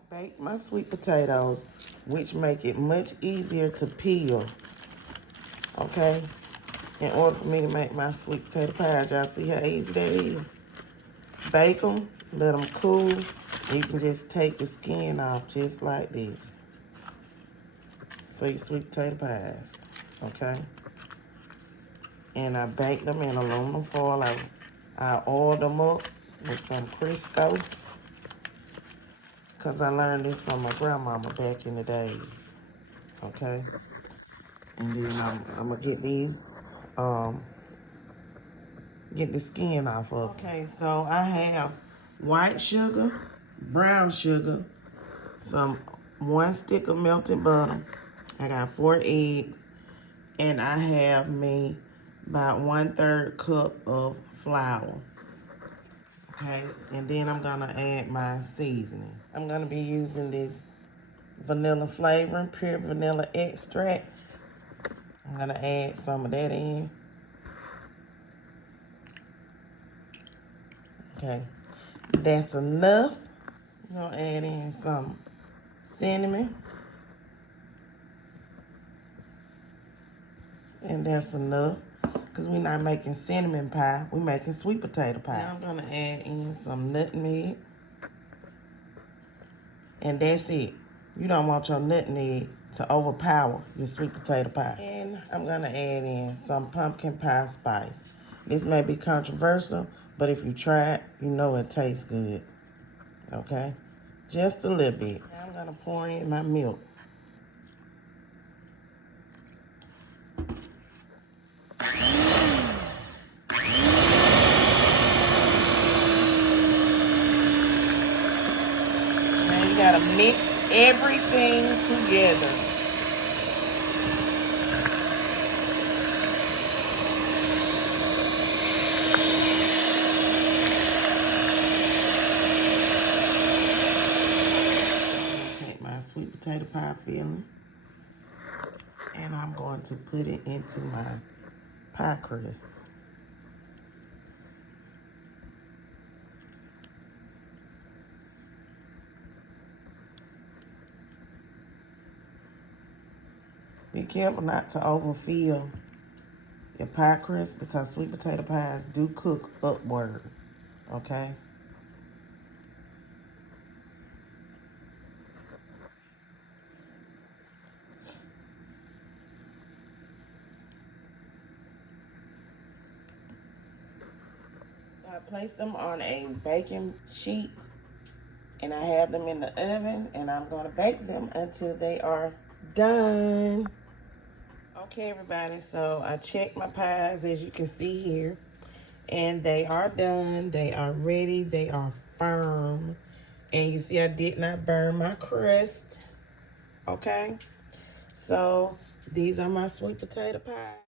I bake my sweet potatoes, which make it much easier to peel, okay? In order for me to make my sweet potato pies, y'all see how easy that is? Bake them, let them cool, and you can just take the skin off just like this for your sweet potato pies, okay? And I bake them in aluminum foil. I oil them up with some Crisco, because I learned this from my grandmama back in the days, okay? And then I'm going to get these, get the skin off of them. Okay, so I have white sugar, brown sugar, one stick of melted butter. I got 4 eggs, and I have me about 1/3 cup of flour. Okay, and then I'm gonna add my seasoning. I'm gonna be using this vanilla flavoring, pure vanilla extract. I'm gonna add some of that in. Okay, that's enough. I'm gonna add in some cinnamon. And that's enough, because we're not making cinnamon pie, we're making sweet potato pie. Now I'm gonna add in some nutmeg. And that's it. You don't want your nutmeg to overpower your sweet potato pie. And I'm gonna add in some pumpkin pie spice. This may be controversial, but if you try it, you know it tastes good, okay? Just a little bit. Now I'm gonna pour in my milk. Now you gotta mix everything together. Sweet potato pie filling, and I'm going to put it into my pie crust. Be careful not to overfill your pie crust, because sweet potato pies do cook upward, okay? I place them on a baking sheet, and I have them in the oven, and I'm going to bake them until they are done. Okay, everybody, so I checked my pies, as you can see here, and they are done. They are ready. They are firm. And you see I did not burn my crust, okay? So these are my sweet potato pies.